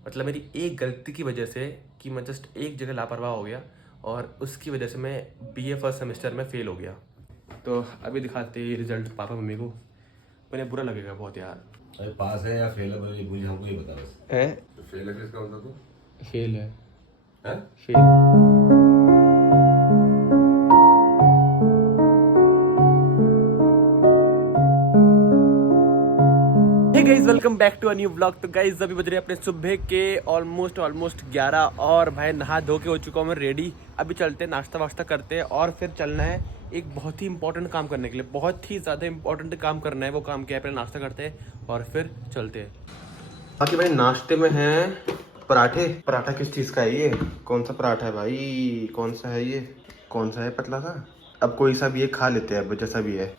मतलब मेरी एक गलती की वजह से कि मैं जस्ट एक जगह लापरवाह हो गया और उसकी वजह से मैं बीए फर्स्ट सेमेस्टर में फेल हो गया। तो अभी दिखाते हैं रिजल्ट पापा मम्मी को, उन्हें बुरा लगेगा बहुत यार। अरे पास है या फेल है, मुझे हमको ये बता बस। है तो फेल है किसका मतलब तो? फेल है हैं? Fail. Hey guys, welcome back to a new vlog. तो गाइस अभी बज रहे हैं अपने सुबह के ऑलमोस्ट 11 और भाई नहा धो के हो चुका हूँ मैं रेडी। अभी चलते हैं, नाश्ता वाश्ता करते हैं और फिर चलना है एक बहुत ही इंपॉर्टेंट काम करने के लिए। बहुत ही ज़्यादा इंपॉर्टेंट काम करना है। वो काम क्या है, पहले नाश्ता करते हैं और फिर चलते हैं। बाकी भाई नाश्ते में है पराठे। पराठा किस चीज़ का है ये? कौन सा पराठा है भाई? कौन सा है ये? कौन सा है पतला सा? अब कोई सा भी ये खा लेते हैं, अब जैसा भी है।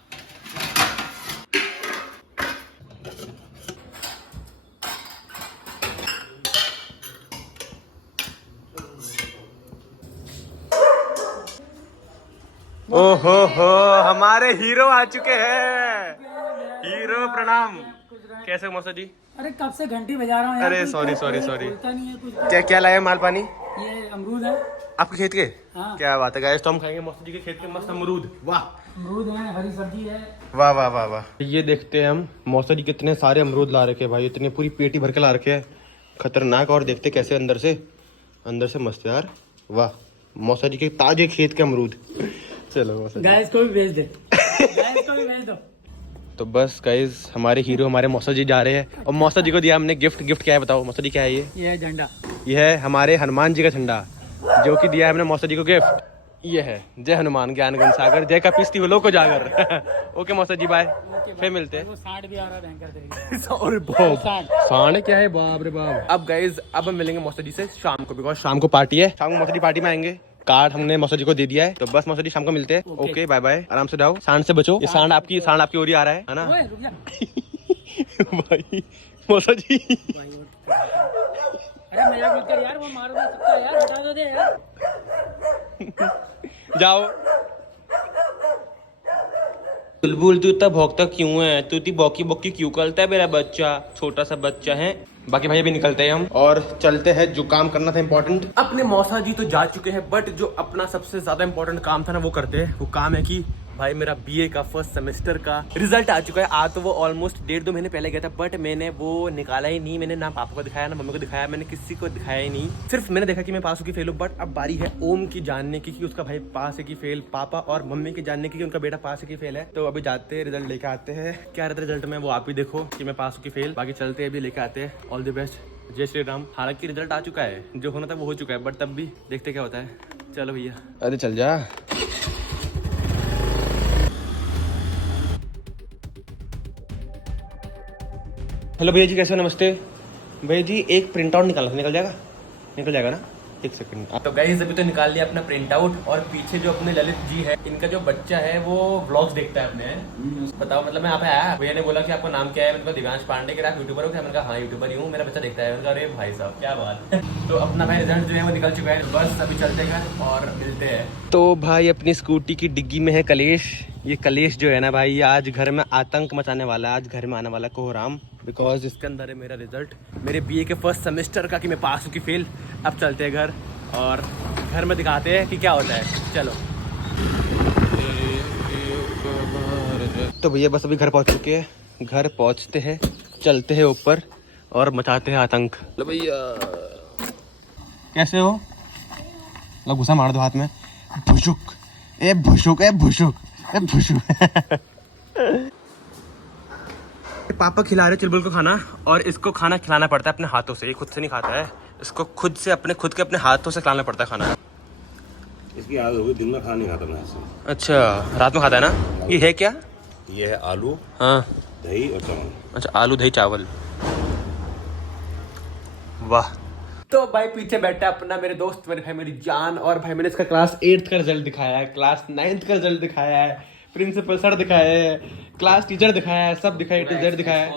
ओहो हो, हमारे हीरो आ चुके हैं। हीरो प्रणाम। कैसे हो मौसा जी? अरे कब से घंटी बजा रहा हूँ यार। अरे कोई सॉरी खोलता नहीं है कुछ। क्या क्या लाया माल पानी? ये अमरूद है। आपके खेत के? हाँ। क्या बात है गाइस, तो हम खाएंगे मौसा जी के खेत के मस्त अमरूद। वाह अमरूद है, हरी सब्जी है। वाह वाह वाह वाह। ये देखते हैं हम मौसा जी कितने सारे अमरूद ला रखे हैं भाई, इतने पूरी पेटी भर के ला रखे हैं, खतरनाक। और देखते कैसे अंदर से मस्त यार। वाह, मौसा जी के ताजे खेत के अमरूद। चलो मौसा जी। गैस को भी भेज दे। गैस को भी भेज दो। तो बस गाइस हमारे हीरो हमारे मौसा जी जा रहे हैं और मौसा जी को दिया हमने गिफ्ट। गिफ्ट क्या है बताओ मौसा जी, क्या है ये? ये है झंडा। ये है हमारे हनुमान जी का झंडा जो कि दिया है हमने मौसा जी को गिफ्ट। ये है जय हनुमान ज्ञान गुण सागर, जय कपीस तिहुलो को जागर। ओके मौसा जी, बाय, फिर मिलते हैं। वो 60 भी आ रहा है बैंकर देगी। और सांड क्या है, बाप रे बाप। अब गाइज अब हम मिलेंगे मौसा जी से शाम को, बिकॉज शाम को पार्टी है। शाम को मौसा जी पार्टी में आएंगे। कार्ड हमने मौसा जी को दे दिया है, तो बस मौसा जी शाम को मिलते हैं। ओके बाय बाय, आराम से जाओ, सांड से बचो। ये सांड आपकी ओर ही आ रहा है ना? ओए, रुक जा। भाई मौसा जी अरे मजाक मत कर यार, वो मार नहीं सकता यार, हटा दो दे यार। जाओ। बुलबुल तू इतना भौंकता क्यों है? तू इतनी बौकी बौकी क्यों करता है मेरा बच्चा? छोटा सा बच्चा है। बाकी भाई अभी निकलते हैं हम और चलते हैं, जो काम करना था इम्पोर्टेंट। अपने मौसा जी तो जा चुके हैं, बट जो अपना सबसे ज्यादा इम्पोर्टेंट काम था ना वो करते हैं। वो काम है कि भाई मेरा बीए का फर्स्ट सेमेस्टर का रिजल्ट आ चुका है। आ तो वो ऑलमोस्ट 1.5-2 महीने पहले गया था, बट मैंने वो निकाला ही नहीं। मैंने ना पापा को दिखाया ना मम्मी को दिखाया, मैंने किसी को दिखाया ही नहीं। सिर्फ मैंने देखा कि मैं पास हूँ कि फेल हूँ। बट अब बारी है ओम की जानने की कि उसका भाई पास है कि फेल, पापा और मम्मी की जानने की कि उनका बेटा पास है कि फेल है। तो अभी जाते हैं, रिजल्ट लेके आते हैं। क्या रहता है रिजल्ट में वो आप ही देखो कि मैं पास हूँ कि फेल। बाकी चलते हैं, अभी लेके आते हैं। ऑल द बेस्ट, जय श्री राम। हालांकि रिजल्ट आ चुका है, जो होना था वो हो चुका है, बट तब भी देखते क्या होता है। चलो भैया। अरे चल जा। हेलो भैया जी, कैसे हो? नमस्ते भैया जी, एक प्रिंट आउट निकालना था, निकल जाएगा ना? एक सेकंड। तो गाइस अभी तो निकाल लिया अपना प्रिंट आउट, और पीछे जो अपने ललित जी है, इनका जो बच्चा है वो व्लॉग्स देखता है अपने। बताओ, मतलब मैं यहाँ पे आया, भैया ने बोला कि आपका नाम क्या है? मैंने कहा दिव्यांश पांडे। कि आप यूट्यूबर हो क्या? मैंने कहा हाँ यूट्यूबर ही हूँ, मेरा बच्चा देखता है। मैंने कहा अरे भाई साहब क्या बात है। तो अपना भाई रिजल्ट जो है वो निकल चुका है, बस अभी चलते घर और मिलते हैं। तो भाई अपनी स्कूटी की डिग्गी में है कलेश। ये कलेश जो है ना भाई, ये आज घर में आतंक मचाने वाला है। आज घर में आने वाला कोहराम, बिकॉज इसके अंदर है मेरा रिजल्ट, मेरे बीए के फर्स्ट सेमेस्टर का, कि मैं पास हूँ कि फेल। अब चलते हैं घर और घर में दिखाते हैं कि क्या होता है। चलो। तो भैया बस अभी घर पहुँच चुके हैं। घर पहुँचते हैं, चलते हैं ऊपर और मचाते हैं आतंक। लो भैया, कैसे हो? लो घुसा मार दो हाथ में। भुशुक ए भुशुक ए भुशुक ए भुशुक। पापा खिला रहे चुलबुल को खाना, और इसको खाना खिलाना पड़ता है अपने हाथों से। ये खुद से नहीं खाता है, इसको खुद के अपने हाथों से खिलाना पड़ता है खाना। इसकी आदत होगी, दिन में खाना नहीं खाता मैं ऐसे। अच्छा, रात में खाता है ना? ये है क्या? ये है आलू, हाँ, दही और चावल। अच्छा आलू दही चावल। वाह। तो भाई पीछे बैठा अपना मेरे दोस्त, मेरे भाई, मेरी जान। और भाई मैंने इसका क्लास 8th का रिजल्ट दिखाया है, क्लास 9th का रिजल्ट दिखाया है, प्रिंसिपल सर दिखाया है, क्लास टीचर दिखाया है, सब दिखाया, टू जेड दिखाया है।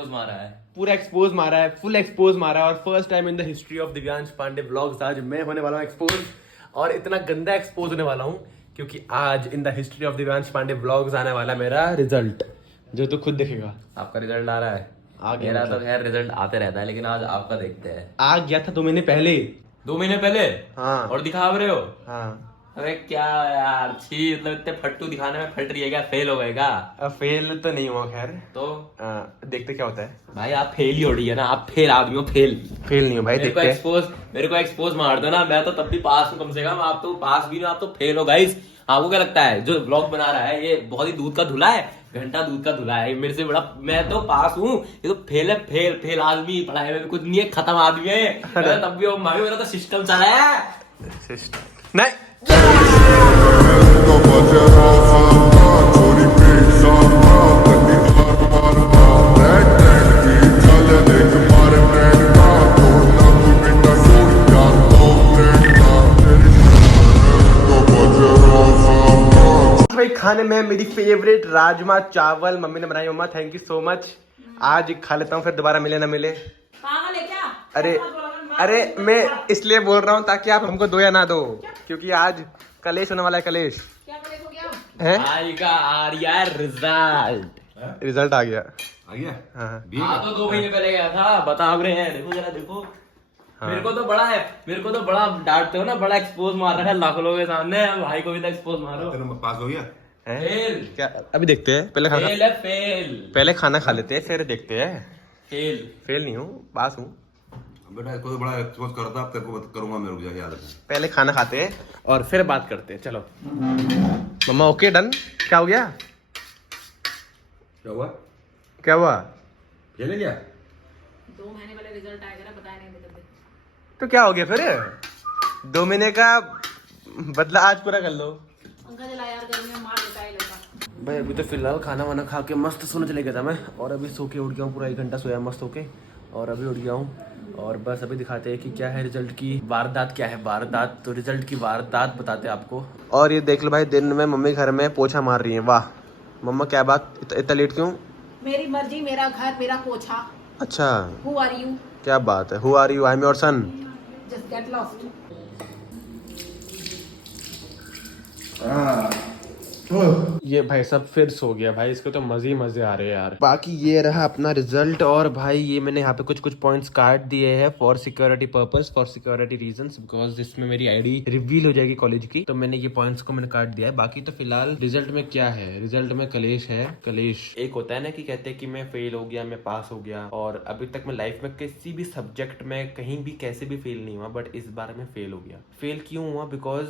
पूरा एक्सपोज मारा है, फुल एक्सपोज मारा है। और first time in the history of Divyansh Pandey vlogs आज मैं होने वाला हूँ एक्सपोज, और इतना गंदा एक्सपोज होने वाला हूँ क्योंकि आज in the history of Divyansh Pandey vlogs आने वाला मेरा रिजल्ट, जो तू खुद देखेगा। आपका रिजल्ट आ रहा है? आ गया मेरा मतलब। तो खैर रिजल्ट आते रहता है, लेकिन आज आपका देखते हैं। आ गया था 2 महीने पहले। 2 महीने पहले? हाँ। और दिखा रहे हो? हाँ। अरे क्या यार, छी, मतलब इतने फट्टू दिखाने में फट रही है क्या? फेल हो गए क्या? अब फेल तो नहीं हुआ खैर। तो देखते क्या होता है। भाई आप फेल ही हो रही है ना, आप फेल आदमी हो, फेल। फेल नहीं हो भाई, देखते हैं। मेरे को एक्सपोज मार दो ना, मैं तो तब भी पास हूँ कम से कम। आप तो पास भी नहीं, आप तो फेल हो गाइस। आपको क्या लगता है जो ब्लॉग बना रहा है ये बहुत ही दूध का धुला है, घंटा दूध का धुला है? मेरे से बड़ा मैं तो पास हूँ, ये तो फेल है। फेल फेल आदमी, पढ़ाई में कुछ नहीं है, खत्म आदमी है। तब भी मेरा तो सिस्टम चला है। नहीं भाई, खाने में मेरी फेवरेट राजमा चावल मम्मी ने बनाई। मम्मा थैंक यू सो मच। आज खा लेता हूँ, फिर दोबारा मिले ना मिले। पागल है क्या? अरे अरे, मैं इसलिए बोल रहा हूँ ताकि आप हमको दो या ना दो, क्योंकि आज कलेश होने वाला है। कलेश क्या करे हो गया? है। भाई का आ रहा है रिजल्ट आ गया। आ गया। हाँ। तो 2 महीने पहले गया था, बता रहे हैं। देखो जरा देखो। मेरे को तो बड़ा है, मेरे को तो बड़ा डांटते हो ना, बड़ा एक्सपोज मार रहा है लाखों लोगों के सामने। भाई को भी तो एक्सपोज मारो। तेरा पास हो गया। फेल। क्या अभी देखते हैं, पहले खाना फेल है, फेल। पहले खाना खा लेते हैं, फिर देखते हैं। फेल। फेल नहीं हूँ, पास हूँ। बेटा इसको तो बड़ा एक्सपोज करता, अब तेरे को करूंगा मैं, रुक जा, याद रखना। पहले खाना खाते हैं और फिर बात करते हैं। चलो मम्मा, ओके डन। क्या हो गया? क्या हुआ? क्या हुआ? ये ले लिया। 2 महीने पहले रिजल्ट आएगा ना, बताया नहीं मुझे। तो क्या हो गया फिर? 2 महीने का बदला आज पूरा कर लो। पंखा जला यार, गर्मी में मार देता है लड़का। भाई अभी तो फिलहाल खाना वाना खा के मस्त सोने चले गया था मैं, और अभी सो के उठ गया हूँ। पूरा 1 घंटा सोया मस्त होके, और अभी उठ गया हूँ। और बस अभी दिखाते हैं कि क्या है रिजल्ट की वारदात। क्या है वारदात? तो रिजल्ट की वारदात बताते हैं आपको। और ये देख लो भाई, दिन में मम्मी घर में पोछा मार रही है। वाह मम्मा, क्या बात, इतना लेट क्यों? मेरी मर्जी, मेरा घर, मेरा पोछा। अच्छा, Who are you? क्या बात है। Who are you? I am your son. Just get lost. ये भाई सब फिर सो गया भाई, इसको तो मजे ही मजे आ रहे हैं यार। बाकी ये रहा अपना रिजल्ट, और भाई ये मैंने यहाँ पे कुछ पॉइंट्स काट दिए हैं for security purpose, for security reasons, because इसमें मेरी आईडी रिवील हो जाएगी कॉलेज की, तो मैंने ये पॉइंट्स को मैंने काट दिया है। बाकी तो फिलहाल रिजल्ट में क्या है, रिजल्ट में कलेश है। कलेश एक होता है ना कि कहते हैं कि मैं फेल हो गया, मैं पास हो गया, और अभी तक मैं लाइफ में किसी भी सब्जेक्ट में कहीं भी कैसे भी फेल नहीं हुआ, बट इस बार मैं फेल हो गया। फेल क्यों हुआ? बिकॉज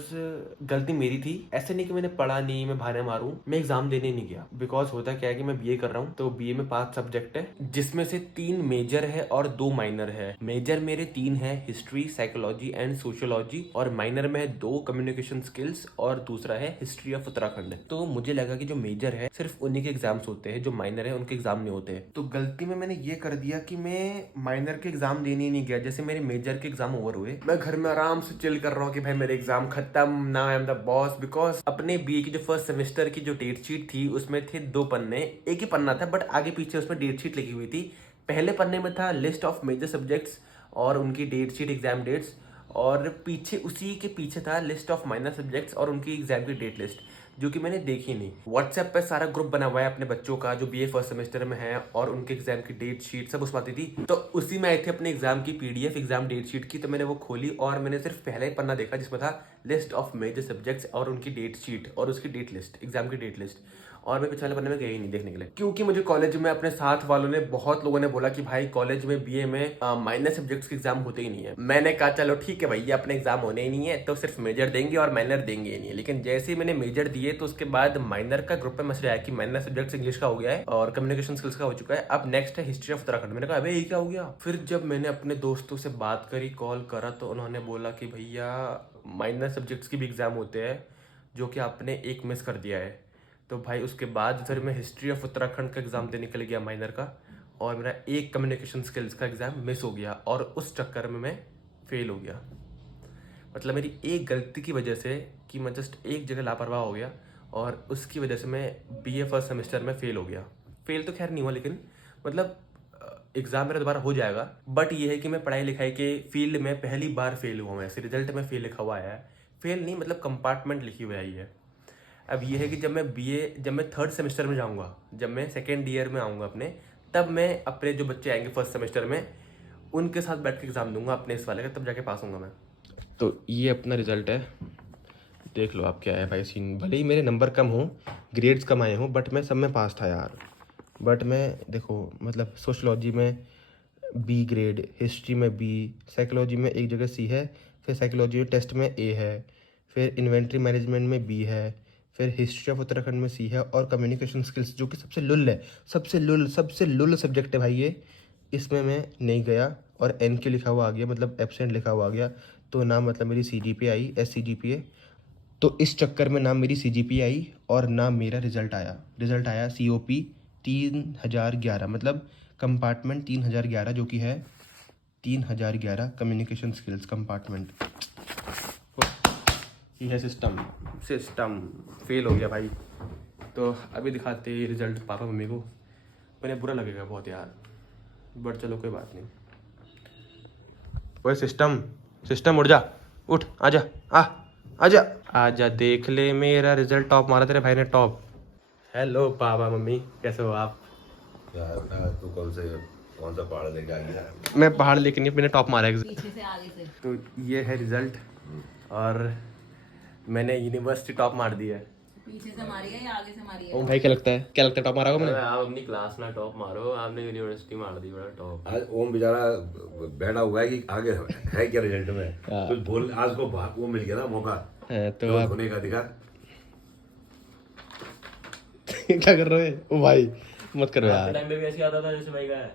गलती मेरी थी। ऐसे नहीं कि मैंने पढ़ा नहीं, मैं बहाने मारूं, मैं एग्जाम देने नहीं गया। बिकॉज होता क्या है कि मैं बीए कर रहा हूँ, तो बीए में 5 सब्जेक्ट है, जिसमें से 3 मेजर है और 2 माइनर है। मेजर मेरे 3 है, हिस्ट्री, साइकोलॉजी एंड सोशियोलॉजी, और माइनर में है 2 कम्युनिकेशन स्किल्स और दूसरा है हिस्ट्री ऑफ उत्तराखंड। तो मुझे लगा कि जो मेजर है सिर्फ उन्हीं के एग्जाम्स होते हैं, जो माइनर है उनके एग्जाम नहीं होते हैं। तो गलती में मैंने ये कर दिया कि मैं माइनर के एग्जाम देने ही नहीं गया। जैसे मेरे मेजर के एग्जाम ओवर हुए, मैं घर में आराम से चिल कर रहा हूँ कि भाई मेरे एग्जाम खत्म, now I am the boss. Because अपने बीए की जो फर्स्ट सेमेस्टर की जो डेट शीट थी उसमें थे 2 पन्ने, एक ही पन्ना था, बट आगे पीछे उसमें डेट शीट लिखी हुई थी। पहले पन्ने में था लिस्ट ऑफ मेजर सब्जेक्ट्स और उनकी डेट शीट, एग्जाम डेट्स, और पीछे उसी के पीछे था लिस्ट ऑफ माइनर सब्जेक्ट्स और उनकी एग्जाम की डेट लिस्ट, जो कि मैंने देखी नहीं। व्हाट्सएप पे सारा ग्रुप बना हुआ है अपने बच्चों का जो बीए फर्स्ट सेमेस्टर में है, और उनके एग्जाम की डेट शीट सब उसमें आती थी। तो उसी में आई थी अपने एग्जाम की पीडीएफ, एग्जाम डेट शीट की। तो मैंने वो खोली और मैंने सिर्फ पहला ही पन्ना देखा जिसमें था लिस्ट ऑफ मेजर सब्जेक्ट्स और उनकी डेट शीट और उसकी डेट लिस्ट, एग्जाम की डेट लिस्ट। और मैं पिछले वाले पन्ने में गया ही नहीं देखने के लिए, क्योंकि मुझे कॉलेज में अपने साथ वालों ने, बहुत लोगों ने बोला कि भाई कॉलेज में बीए में माइनर सब्जेक्ट्स के एग्जाम होते ही नहीं है। मैंने कहा चलो ठीक है भैया, अपने एग्जाम होने ही नहीं है तो सिर्फ मेजर देंगे और माइनर देंगे ही नहीं है। लेकिन जैसे ही मैंने मेजर दिए तो उसके बाद माइनर का ग्रुप में मैसेज आया कि माइनर सब्जेक्ट्स इंग्लिश का हो गया है और कम्युनिकेशन स्किल्स का हो चुका है, अब नेक्स्ट है हिस्ट्री ऑफ उत्तराखंड। मैंने कहा अबे ये क्या हो गया? फिर जब मैंने अपने दोस्तों से बात करी, कॉल करा, तो उन्होंने बोला कि भैया माइनर सब्जेक्ट्स के भी एग्जाम होते हैं जो कि आपने एक मिस कर दिया है। तो भाई उसके बाद फिर मैं हिस्ट्री ऑफ उत्तराखंड का एग्जाम देने के लिए गया माइनर का, और मेरा एक कम्युनिकेशन स्किल्स का एग्जाम मिस हो गया, और उस चक्कर में मैं फेल हो गया। मतलब मेरी एक गलती की वजह से कि मैं जस्ट एक जगह लापरवाह हो गया, और उसकी वजह से मैं बीए फर्स्ट सेमेस्टर में फेल हो गया। फेल तो खैर नहीं हुआ, लेकिन मतलब एग्जाम मेरा दोबारा हो जाएगा। बट ये है कि मैं पढ़ाई लिखाई के फील्ड में पहली बार फेल हुआ हूँ। ऐसे रिजल्ट में फेल लिखा हुआ है, फेल नहीं मतलब कंपार्टमेंट लिखी हुई आई है। अब ये है कि जब मैं 3rd सेमेस्टर में जाऊंगा, जब मैं 2nd ईयर में आऊँगा अपने, तब मैं अपने जो बच्चे आएंगे फर्स्ट सेमेस्टर में उनके साथ बैठ के एग्ज़ाम दूंगा अपने इस वाले का, तब जाके पास होऊंगा मैं। तो ये अपना रिजल्ट है, देख लो आप क्या है भाई सीन। भले ही मेरे नंबर कम हो, ग्रेड्स कम आए हों, बट मैं सब में पास था यार। बट मैं देखो मतलब सोशलॉजी में बी ग्रेड, हिस्ट्री में बी, साइकोलॉजी में एक जगह सी है, फिर साइकोलॉजी टेस्ट में ए है, फिर इन्वेंट्री मैनेजमेंट में बी है, फिर हिस्ट्री ऑफ उत्तराखंड में सी है, और कम्युनिकेशन स्किल्स जो कि सबसे लुल है, सबसे लुल सब्जेक्ट है भाई ये, इसमें मैं नहीं गया और एन क्यू लिखा हुआ आ गया, मतलब एब्सेंट लिखा हुआ आ गया। तो ना मतलब मेरी CGPA आई, SCGPA, तो इस चक्कर में ना मेरी CGPA आई और ना मेरा रिजल्ट आया। रिजल्ट आया COP 3011, मतलब कंपार्टमेंट 3011, जो कि है 3011 कम्युनिकेशन स्किल्स कंपार्टमेंट। ये है सिस्टम फेल हो गया भाई। तो अभी दिखाते हैं रिजल्ट पापा मम्मी को, मैंने बुरा लगेगा बहुत यार, बट चलो कोई बात नहीं। ओए सिस्टम उठ जा, उठ, आजा देख ले मेरा रिजल्ट, टॉप मारा तेरे भाई ने, टॉप। हेलो पापा मम्मी, कैसे हो आप? तू कौन सा पहाड़ लेके आ गया? मैं पहाड़ लेके नहीं, मैंने टॉप मारा है। पीछे से आगे से। तो ये है रिजल्ट, और मैंने यूनिवर्सिटी टॉप मार दी है। पीछे से मारी है या आगे से मारी है? ओम भाई क्या लगता है टॉप मारा होगा मैंने? आप अपनी क्लास में टॉप मारो, आपने यूनिवर्सिटी मार दी बड़ा टॉप। आज ओम बेचारा बैठा हुआ है कि आगे है क्या रिजल्ट में, कुछ बोल। आज को वो मिल गया ना मौका, तो आप होने का दिखा। क्या कर रहे हो? ओ भाई मत करो यार। टाइम पे भी ऐसे आता था जैसे भाई का है।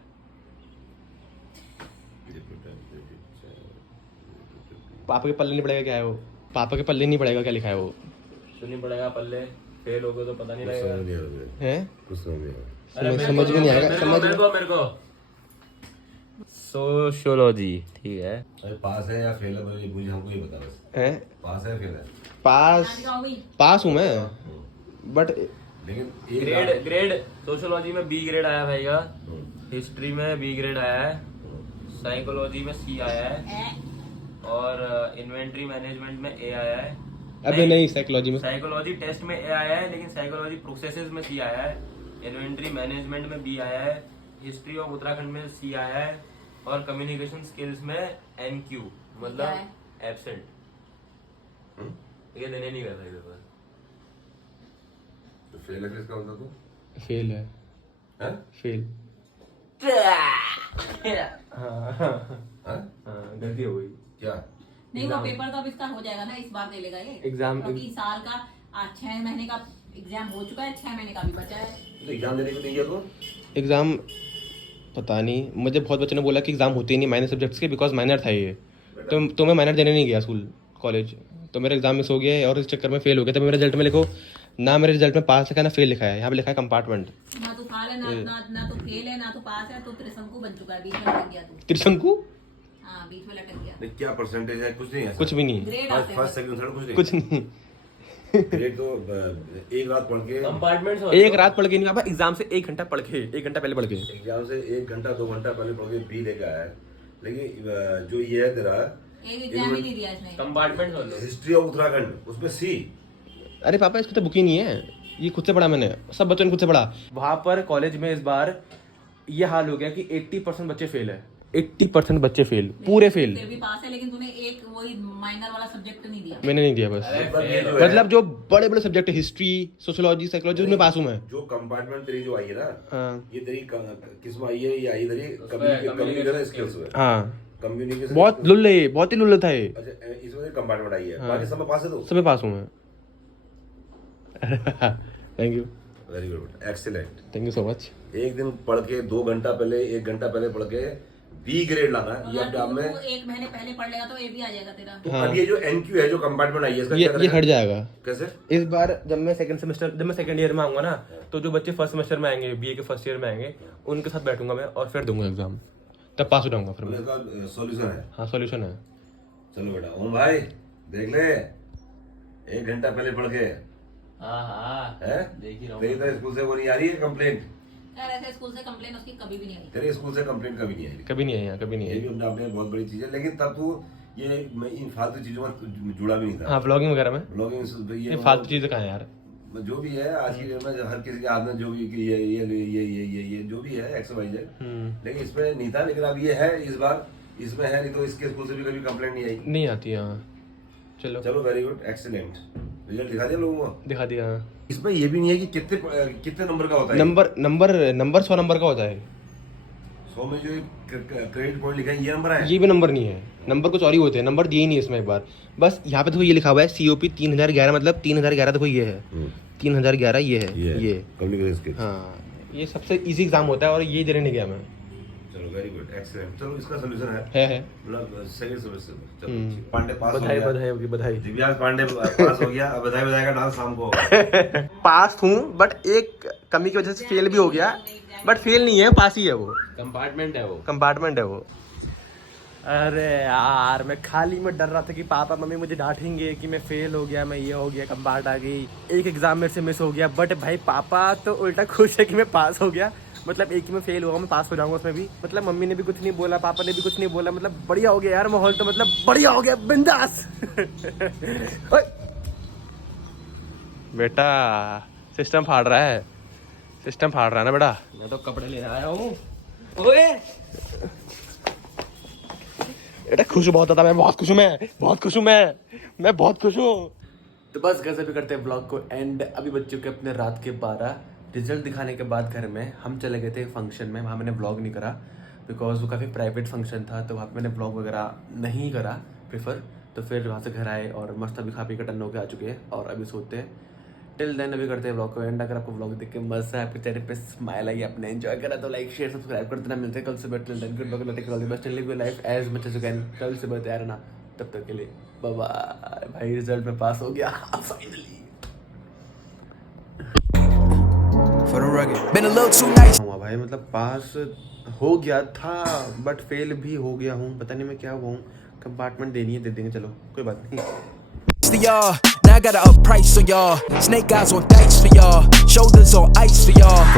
पापा के पल्ले नहीं पड़ेगा क्या है वो? पापा के पल्ले नहीं पड़ेगा क्या लिखा है वो? सुननी पड़ेगा पल्ले, फेल हो गए तो पता नहीं लगेगा। हैं? कुछ समझ नहीं आ रहा। समझ में नहीं आएगा, मेरे को सोशियोलॉजी ठीक है। अरे पास है या फेल है, मुझे हमको ये बता बस। हैं? पास है या फेल है? पास हूँ मैं, बट लेकिन ग्रेड सोशियोलॉजी में बी ग्रेड आया भाई का, हिस्ट्री में बी ग्रेड आया है, साइकोलॉजी में सी आया है, और इन्वेंट्री मैनेजमेंट में ए आया है। अबे नहीं, साइकोलॉजी टेस्ट में ए आया है, लेकिन साइकोलॉजी प्रोसेसेस में सी आया है, इन्वेंट्री मैनेजमेंट में बी आया है, हिस्ट्री ऑफ उत्तराखंड में सी आया है, और कम्युनिकेशन स्किल्स में NQ मतलब एब्सेंट। ये देने नहीं करता इधर पर। तो फेल है किसका मतलब? तू फेल है, हैं? फेल। गलती हो गई क्या? नहीं, वो पेपर तो अब इसका हो जाएगा ना, इस बार दे लेगा ये एग्जाम। क्योंकि साल का 6 महीने का एग्जाम हो चुका है, 6 महीने का भी बचा है। तो एग्जाम देने को नहीं गया तो? एग्ज़ाम पता नहीं, मुझे बहुत बच्चों ने बोला कि एग्ज़ाम होते ही नहीं माइनर सब्जेक्ट्स के, बिकॉज माइनर था ये। तो मैं माइनर देने नहीं गया स्कूल कॉलेज, तो मेरा एग्जाम मिस हो गया है और इस चक्कर में फेल हो गया। तो मेरे रिजल्ट में लिखो ना, मेरे रिजल्ट में पास लिखा है ना फेल लिखा है, यहाँ पे लिखा है कंपार्टमेंट। ना तो फाल है, ना तो फेल है, ना तो पास है, तो त्रिशंकु बन चुका है, बीच में लटक गया तू। त्रिशंकु? हाँ, बीच में लटक गया। नहीं, क्या परसेंटेज है? कुछ नहीं है, कुछ भी नहीं, ग्रेड आते हैं फर्स्ट सेकंड थर्ड कुछ नहीं। कुछ नहीं। ग्रेड तो एक रात पढ़ के, कंपार्टमेंट्स एक रात पढ़ के नहीं पापा, एग्जाम से 1 घंटा पढ़ के, 1 घंटा पहले पढ़ के। एग्जाम से 1 घंटा 2 घंटा पहले पढ़ के बी लेके आया है। लेकिन जो ये है तेरा एक एग्जाम ही नहीं दिया इसने। कंपार्टमेंट्स हिस्ट्री ऑफ उत्तराखंड, उसमें सी। अरे पापा इसकी तो बुक ही नहीं है, ये खुद से पढ़ा मैंने, सब बच्चों ने खुद से पढ़ा। वहाँ पर कॉलेज में इस बार ये हाल हो गया कि 80% बच्चे फेल है, 80% बच्चे फेल, पूरे फेल। फिर भी पास है, लेकिन तूने एक वही माइनर वाला सब्जेक्ट नहीं दिया। मैंने नहीं दिया बस, मतलब जो बड़े बड़े सब्जेक्ट हिस्ट्री, सोशियोलॉजी, साइकोलॉजी उसमें पास हूँ मैं। जो कंपार्टमेंट तेरी जो आई है ना, हाँ ये तेरी किसमें आई है? ये आई तेरी कम्युनिकेशन स्किल्स में। हाँ, कम्युनिकेशन बहुत लुल्ले, बहुत ही लुल्ले था ये। अच्छा, इसमें कंपार्टमेंट आई है, बाकी सब में पास है तो? सब में पास हूँ मैं। Thank you, very good, excellent. Thank you so much. एक दिन पढ़ के 2 घंटा पहले, 1 घंटा पहले पढ़ के बी ग्रेड लाना, ये अपने आप में। तू 1 महीने पहले पढ़ लेगा तो ये भी आ जाएगा तेरा। तो अब ये जो NQ है, जो कंपार्टमेंट आई है, इसका ये क्या करेगा? हट जाएगा कैसे? इस बार। जब मैं सेकंड ईयर में आऊंगा ना, तो जो बच्चे फर्स्ट सेमेस्टर में आएंगे, BA के फर्स्ट ईयर में आएंगे, उनके साथ बैठूंगा मैं और फिर दूंगा एग्जाम, तब पास हो जाऊंगा फिर मैं। इसका सॉल्यूशन है। हाँ सॉल्यूशन है। चलो बेटा, ओम भाई देख ले, 1 घंटा पहले पढ़ के हाँ है। देख ही रहा हूँ। तेरी तो स्कूल से वो नहीं आ रही है कंप्लेंट? यार ऐसे स्कूल से कंप्लेन उसकी कभी भी नहीं आई। तेरे स्कूल से कंप्लेंट कभी नहीं आई? कभी नहीं है यहाँ, कभी नहीं ये है। भी अपने आप में बहुत बड़ी चीज है। लेकिन तब तू ये मैं इन फालतू चीजों में जुड़ा भी नहीं था। हाँ व्लॉगिंग वगैरह में ब्लॉगिंग ये फालतू चीजें कहाँ है यार। जो भी है आज की डेट में हर किसी के हाथ में जो भी कि ये जो भी है XYZ, लेकिन इसमें नहीं था, लेकिन अब ये है इस बार, इसमें है, नहीं तो इसके स्कूल से भी कभी कंप्लेंट नहीं आई। नहीं आती हाँ। चलो चलो वेरी गुड, एक्सीलेंट, रिजल्ट दिखा दिया लोगों को। दिखा दिया हाँ। इसमें ये भी नहीं है कि कितने नंबर का होता है। नंबर 100 नंबर का होता है। 100 में जो क्रेडिट पॉइंट लिखा है ये नंबर है। ये भी नंबर नहीं है, नंबर कुछ और ही होते हैं, नंबर दिए ही नहीं है इसमें एक बार। बस यहाँ पे देखो ये लिखा हुआ है COP 3011, मतलब 3011 देखो ये है 3011 ये है ये कम्युनिकेशन स्किल्स। हाँ, ये सबसे इजी एग्जाम होता है और ये देने नहीं गया मैं। चलो वेरी गुड, एक्सीलेंट। चलो इसका सॉल्यूशन है मतलब सेकंड सेमेस्टर में। चलो पांडे पास हो बधाई गया। बधाई होगी बधाई। दिव्यांश पांडे पास हो गया। अब बधाई का डांस शाम को होगा। पास हूँ बट एक कमी की वजह से फेल भी हो गया, बट फेल नहीं है, पास ही है वो, कंपार्टमेंट है वो। अरे यार मैं खाली में डर रहा था कि पापा मम्मी मुझे डांटेंगे कि मैं फेल हो गया, मैं ये हो गया, कंपार्ट आ गई, एक एग्जाम मेरे से मिस हो गया। बट भाई पापा तो उल्टा खुश है कि मैं पास हो गया, मतलब एक ही में फेल हुआ मैं पास हो जाऊंगा उसमें भी। मतलब मम्मी ने भी कुछ नहीं बोला, पापा ने भी कुछ नहीं बोला, मतलब बढ़िया हो गया यार माहौल, तो मतलब बढ़िया हो गया, बिंदास। बेटा सिस्टम फाड़ रहा है, सिस्टम फाड़ रहा है ना बेटा। मैं तो कपड़े ले आया हूँ। बेटा खुश बहुत होता, मैं बहुत खुश हूँ, मैं बहुत खुश हूँ। तो बस घर से भी करते हैं ब्लॉग को एंड। अभी बज चुके अपने रात के 12। रिजल्ट दिखाने के बाद घर में हम चले गए थे फंक्शन में, वहाँ मैंने ब्लॉग नहीं करा बिकॉज वो काफ़ी प्राइवेट फंक्शन था, तो वहाँ पे मैंने ब्लॉग वगैरह नहीं करा प्रेफर। तो फिर वहाँ से घर आए और मस्त अभी खा पी कर टन होकर आ चुके हैं और अभी सोते हैं। टिल देन अभी करते हैं ब्लॉग को एंड। अगर आपको ब्लॉग देख के मजा है, आपके चेहरे पे स्माइल आई, आपने एंजॉय करा तो लाइक शेयर सब्सक्राइब कर देना। मिलते हैं कल सुबह। Till then good luck, take all the best and live your life as much as you can. कल सुबह तैयार रहना, तब तक के लिए बाय बाय। भाई रिजल्ट में पास हो गया finally. For the rugged. Been a little too nice. हुआ भाई, मतलब पास हो गया था बट फेल भी हो गया हूँ, पता नहीं मैं क्या हुआ हूँ। कंपार्टमेंट देनी है, दे देंगे, चलो कोई बात नहीं। To y'all. Now I got a up price on y'all. Snake eyes on dice for y'all. Shoulders on ice for y'all.